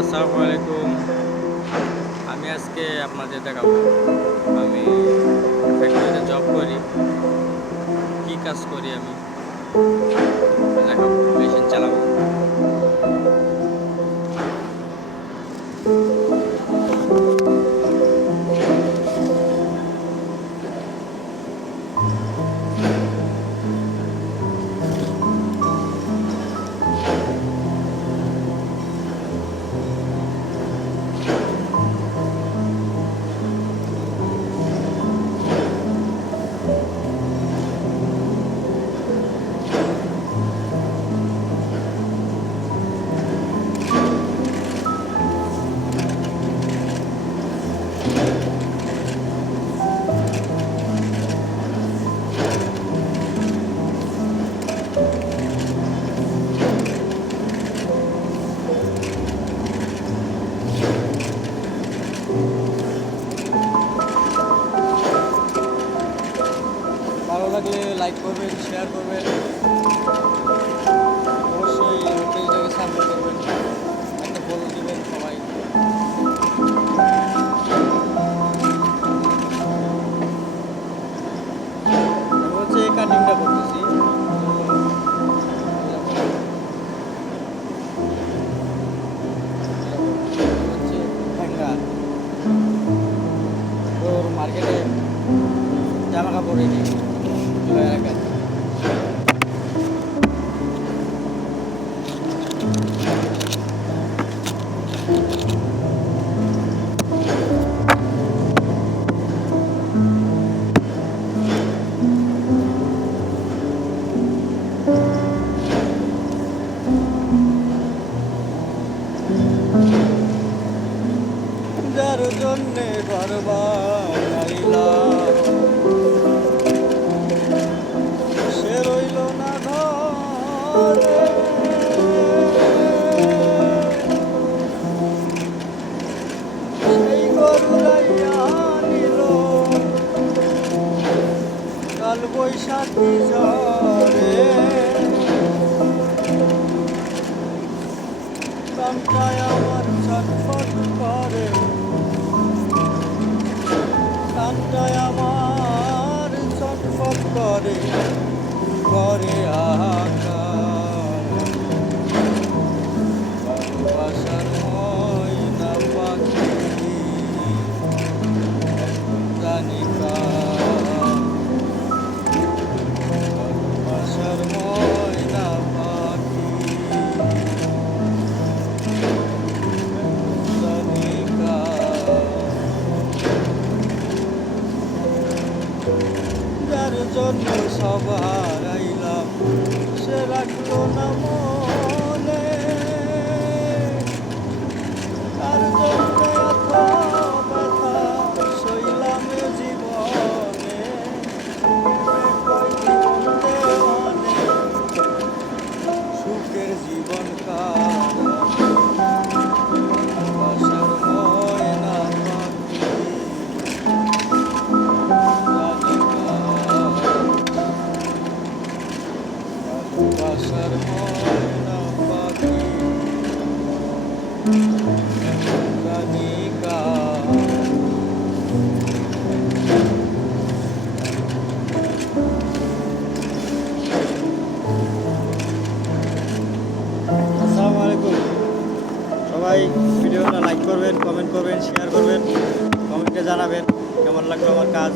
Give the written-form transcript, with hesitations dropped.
আসসালামু আলাইকুম। আমি আজকে আপনাদের দেখাবো আমি ফ্যাক্টরিতে জব করি, কি কাজ করি আমি দেখাবো। মেশিন চালাবো। ভালো লাগলে লাইক করবেন, শেয়ার করবেন, অবশ্যই পেজটাকে সাবস্ক্রাইব করবেন, একটা ফলো দিবেন সবাই। আমি হচ্ছে এই কাটিংটা করতেছি। হচ্ছে ঠ্যাঙ্গা তোর মার্কেটে জামা কাপড় রেডি এলাকায়। যার জন্যে ঘর বানাইলাম সে রইল না ঘরে, সেই গরুরাইয়া নিল কাল বৈশাখী ঝড়ে। প্রাণটায় আমার ছটফট করে, প্রাণটায় আমার ছটফট করে, করে আকার ভালোবাসার ময়না পাখি জানি কার, ভালোবাসার ময়না পাখি জানি কার। যার জন্য সব হারাইলাম সে রাখলো না মনে, তার জন্য এত ব্যথা সইলাম এ জীবনে। কই জীবন দেওয়ানে সুখের জীবন কার, ভালোবাসার ময়না পাখি ভালোবাসার ময়না পাখি জানি কার। আসসালামু আলাইকুম। সবাই ভিডিওটা লাইক করবেন, কমেন্ট করবেন, শেয়ার করবেন, কমেন্টে জানাবেন কেমন লাগলো আমার কাজ।